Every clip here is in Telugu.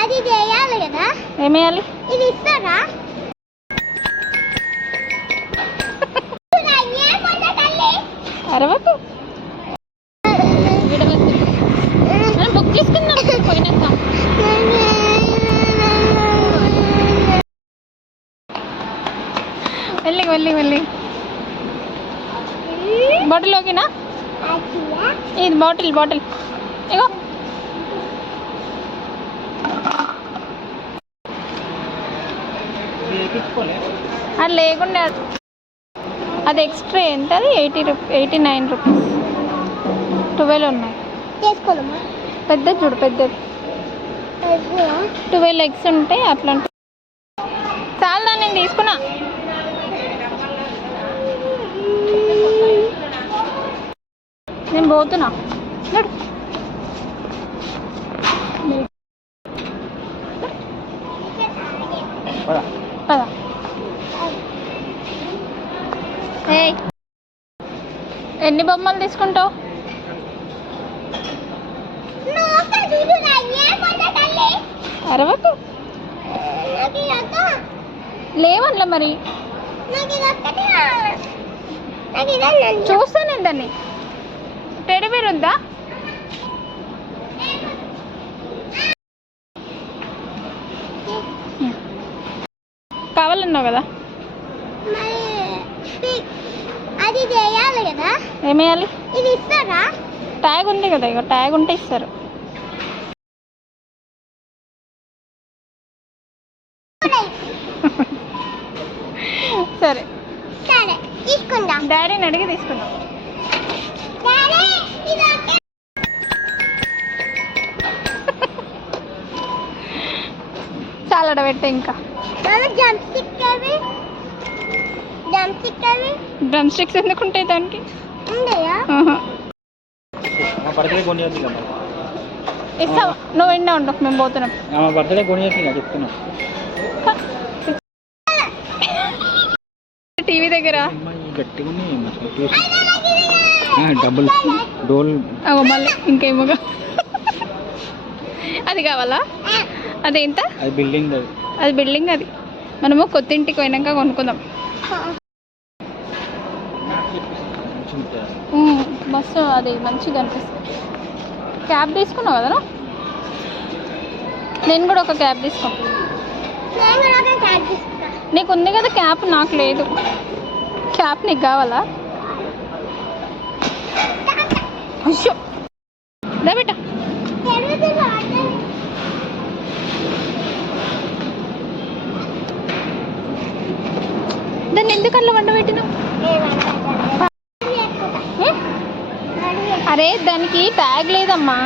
అది చేయాలి కదా. ఏమేయాలి? ఇది ఇస్తారా? అరవకు. మనం బుక్ చేసుకుందాం పోయినాక. వెళ్ళి బాటిల్ ఓకేనా? ఇది బాటిల్ ఇగో. అది లేకుండా అది ఎక్స్ట్రా ఎంత? అది 89 రూపీస్. 12 ఉన్నాయి. పెద్దది చూడు, పెద్దది 12 ఎగ్స్ ఉంటాయి. అట్లా చాలా నేను తీసుకున్నా. నేను పోతున్నా. పదా. ఎన్ని బొమ్మలు తీసుకుంటావు? అరవకు. లేవన్లా మరి చూస్తాను. దాన్ని టెడ్డీ బేర్ ఉందా? కావాలన్నావు కదా. అది చేయాలి కదా. ఏమేయాలి? ఇది ఇస్తారా? ట్యాగ్ ఉంది కదా. ఇక ట్యాగ్ ఉంటే ఇస్తారు. సరే తీసుకుందాం. డాడీని అడిగి తీసుకుందాం. చాలా పెట్టే. ఇంకా డ్రమ్ స్టిక్స్ ఎందుకు ఉంటాయి దానికి? ఇస్తావా? నువ్వు ఎండా ఉండకు, మేము పోతున్నాం. టీవీ దగ్గర మళ్ళీ ఇంకేమోగా. అది కావాలా? అదేంట? అది బిల్డింగ్. అది మనము కొత్త ఇంటికి పోయినాక కొనుక్కుందాం. బస్సు అది మంచిగా అనిపిస్తుంది. క్యాబ్ తీసుకున్నావు కదా? నేను కూడా ఒక క్యాబ్ తీసుకున్నాను. నీకు ఉంది కదా క్యాప్, నాకు లేదు. క్యాప్ నీకు కావాలా? అయ్యో దా బేట. దాన్ని ఎందుకల్లా వండబెట్టినావు? అరే దానికి ట్యాగ్ లేదమ్మా.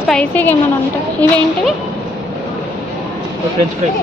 స్పైసీగా ఏమైనా ఉంటాయి. ఇవేంటివి? French fries.